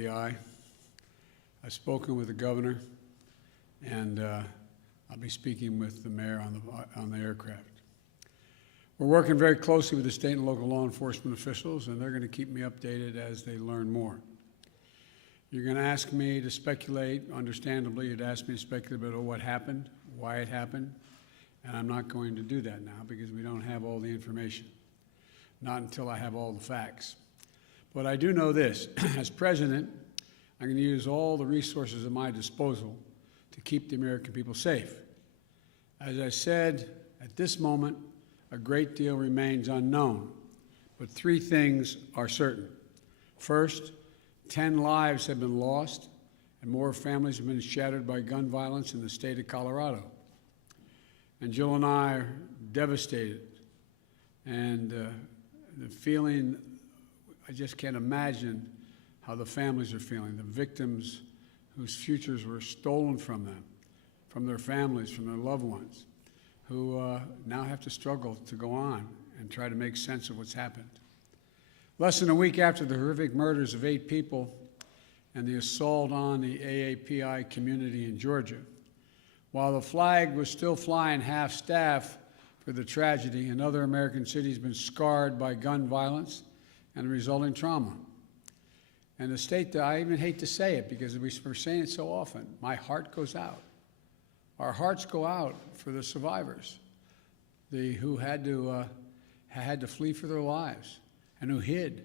FBI. I've spoken with the governor, and I'll be speaking with the mayor on the aircraft. We're working very closely with the state and local law enforcement officials, and they're going to keep me updated as they learn more. You're going to ask me to speculate. Understandably, you'd ask me to speculate about what happened, why it happened, and I'm not going to do that now because we don't have all the information, not until I have all the facts. But I do know this. As president, I'm going to use all the resources at my disposal to keep the American people safe. As I said, at this moment, a great deal remains unknown, but 3 things are certain. First, 10 lives have been lost, and more families have been shattered by gun violence in the state of Colorado. And Jill and I are devastated, and the feeling, I just can't imagine how the families are feeling, the victims whose futures were stolen from them, from their families, from their loved ones, who now have to struggle to go on and try to make sense of what's happened. Less than a week after the horrific murders of 8 people and the assault on the AAPI community in Georgia, while the flag was still flying half-staff for the tragedy, another American city has been scarred by gun violence and the resulting trauma. And the state, I even hate to say it because we're saying it so often, my heart goes out. Our hearts go out for the survivors, who had to flee for their lives and who hid,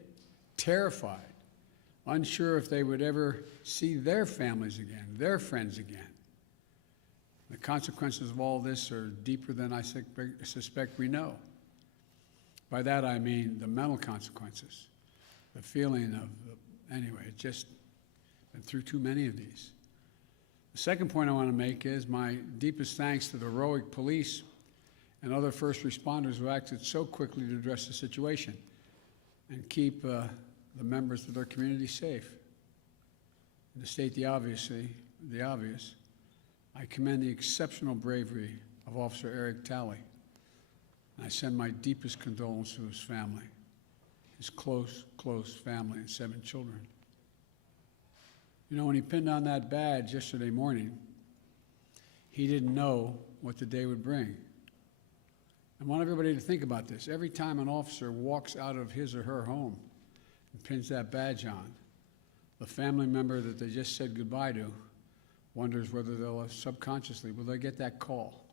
terrified, unsure if they would ever see their families again, their friends again. The consequences of all this are deeper than I suspect we know. By that I mean the mental consequences, the feeling of, anyway, it's just been through too many of these. The second point I want to make is my deepest thanks to the heroic police and other first responders who acted so quickly to address the situation and keep the members of their community safe. And to state the obvious, I commend the exceptional bravery of Officer Eric Talley, and I send my deepest condolences to his family, his close family and 7 children. You know, when he pinned on that badge yesterday morning, he didn't know what the day would bring. I want everybody to think about this. Every time an officer walks out of his or her home and pins that badge on, the family member that they just said goodbye to wonders whether they'll subconsciously, will they get that call,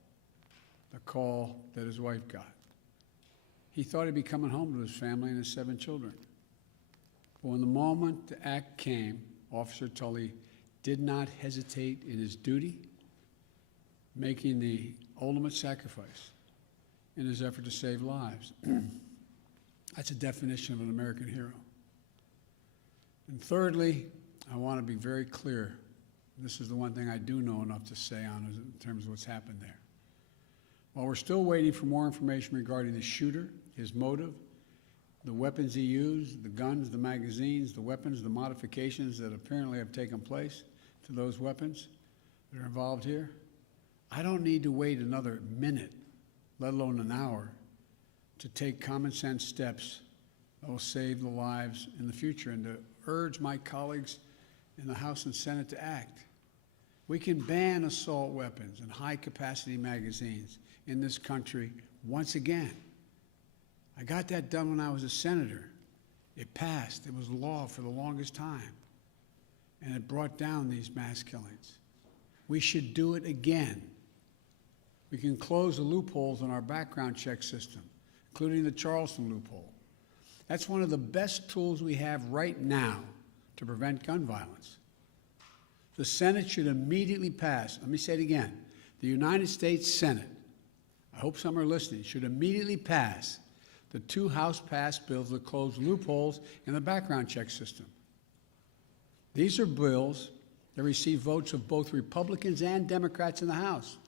the call that his wife got. He thought he'd be coming home to his family and his 7 children. But when the moment the act came, Officer Tully did not hesitate in his duty, making the ultimate sacrifice in his effort to save lives. That's a definition of an American hero. And thirdly, I want to be very clear. This is the one thing I do know enough to say on in terms of what's happened there. While we're still waiting for more information regarding the shooter, his motive, the weapons he used, the guns, the magazines, the weapons, the modifications that apparently have taken place to those weapons that are involved here, I don't need to wait another minute, let alone an hour, to take common sense steps that will save the lives in the future and to urge my colleagues in the House and Senate to act. We can ban assault weapons and high-capacity magazines in this country once again. I got that done when I was a senator. It passed. It was law for the longest time. And it brought down these mass killings. We should do it again. We can close the loopholes in our background check system, including the Charleston loophole. That's one of the best tools we have right now to prevent gun violence. The Senate should immediately pass, let me say it again, the United States Senate, I hope some are listening, should immediately pass the 2 House-passed bills that close loopholes in the background check system. These are bills that receive votes of both Republicans and Democrats in the House.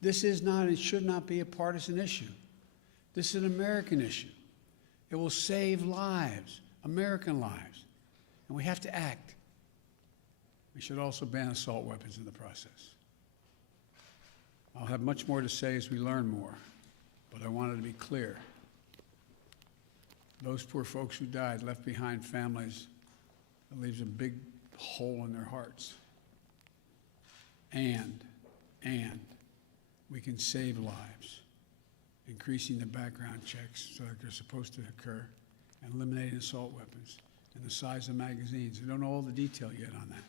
This is not, it should not be a partisan issue. This is an American issue. It will save lives, American lives, and we have to act. We should also ban assault weapons in the process. I'll have much more to say as we learn more, but I wanted to be clear. Those poor folks who died left behind families It leaves a big hole in their hearts. And we can save lives, increasing the background checks so that they're supposed to occur, and eliminating assault weapons, and the size of magazines. I don't know all the detail yet on that.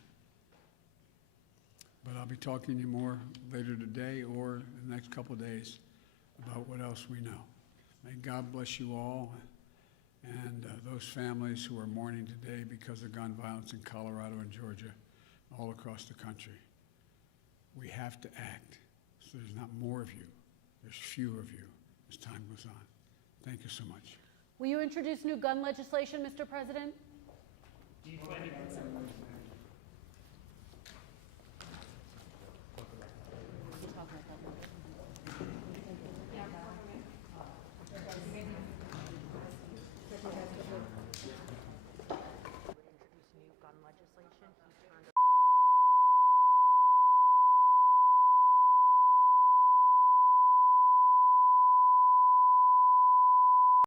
But I'll be talking to you more later today or in the next couple of days about what else we know. May God bless you all and those families who are mourning today because of gun violence in Colorado and Georgia, all across the country. We have to act so there's not more of you, there's fewer of you as time goes on. Thank you so much. Will you introduce new gun legislation, Mr. President? Do you plan to Introduce new gun legislation. He turned